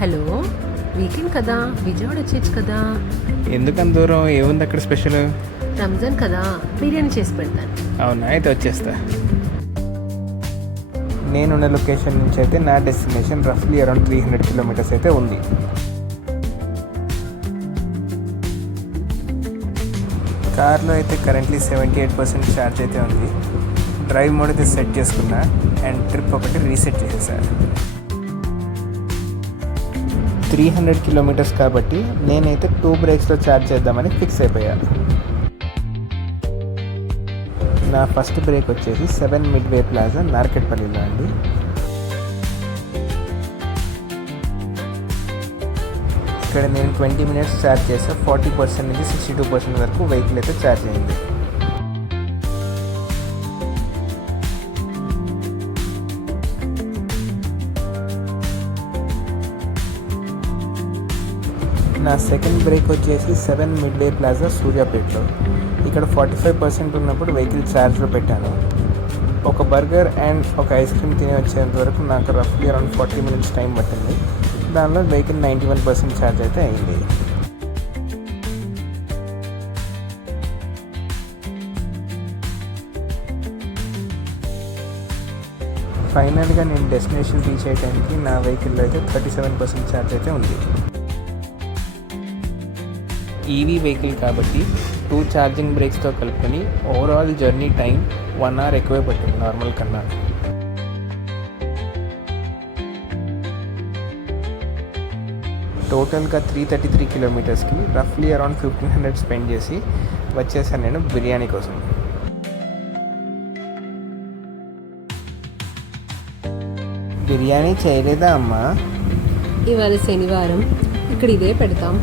Hello, weekend కదా, విజయవాడ వచ్చేచ్చు కదా. ఎందుకంత దూరం? ఏముంది అక్కడ స్పెషల్? రంజాన్ కదా, బిర్యానీ చేసి పెడతాను. అవునా, అయితే వచ్చేస్తా. నేనున్న లొకేషన్ నుంచి అయితే నా డెస్టినేషన్ రఫ్లీ అరౌండ్ 300 కిలోమీటర్స్ అయితే ఉంది. కార్లో అయితే కరెంట్లీ 78% ఛార్జ్ అయితే ఉంది. డ్రైవ్ మోడ్ అయితే సెట్ చేసుకున్నా అండ్ ట్రిప్ ఒకటి రీసెట్ చేసేసాను. 300 కిలోమీటర్స్ కాబట్టి నేనైతే 2 బ్రేక్స్లో ఛార్జ్ చేద్దామని ఫిక్స్ అయిపోయాను. నా ఫస్ట్ బ్రేక్ వచ్చేసి 7 మిడ్వే ప్లాజా నార్కెట్పల్లిలో అండి. ఇక్కడ నేను 20 మినిట్స్ ఛార్జ్ చేస్తే 40% నుంచి 62% వరకు వెహికల్ అయితే ఛార్జ్ అయింది. నా సెకండ్ బ్రేక్ వచ్చేసి 7 మిడ్వే ప్లాజా సూర్యాపేటలో. ఇక్కడ 45% ఉన్నప్పుడు వెహికల్ ఛార్జ్లో పెట్టాను. ఒక బర్గర్ అండ్ ఒక ఐస్ క్రీమ్ తిని వచ్చేంత వరకు నాకు రఫ్లీ అరౌండ్ 40 మినిట్స్ టైం పట్టింది. దానిలో వెహికల్ 91% ఛార్జ్ అయితే అయింది. ఫైనల్గా నేను డెస్టినేషన్ రీచ్ అయ్యడానికి నా వెహికల్లో అయితే 37% ఛార్జ్ అయితే ఉంది. ఈవీ వెహికల్ కాబట్టి 2 ఛార్జింగ్ బ్రేక్స్తో కలుపుకొని ఓవరాల్ జర్నీ టైం 1 అవర్ ఎక్కువే పట్టింది నార్మల్ కన్నా. టోటల్గా 333 కిలోమీటర్స్కి రఫ్లీ అరౌండ్ 1500 స్పెండ్ చేసి వచ్చేసాను నేను బిర్యానీ కోసం. బిర్యానీ చేయలేదా అమ్మా? ఇవాళ శనివారం, ఇక్కడ ఇదే పెడతాం.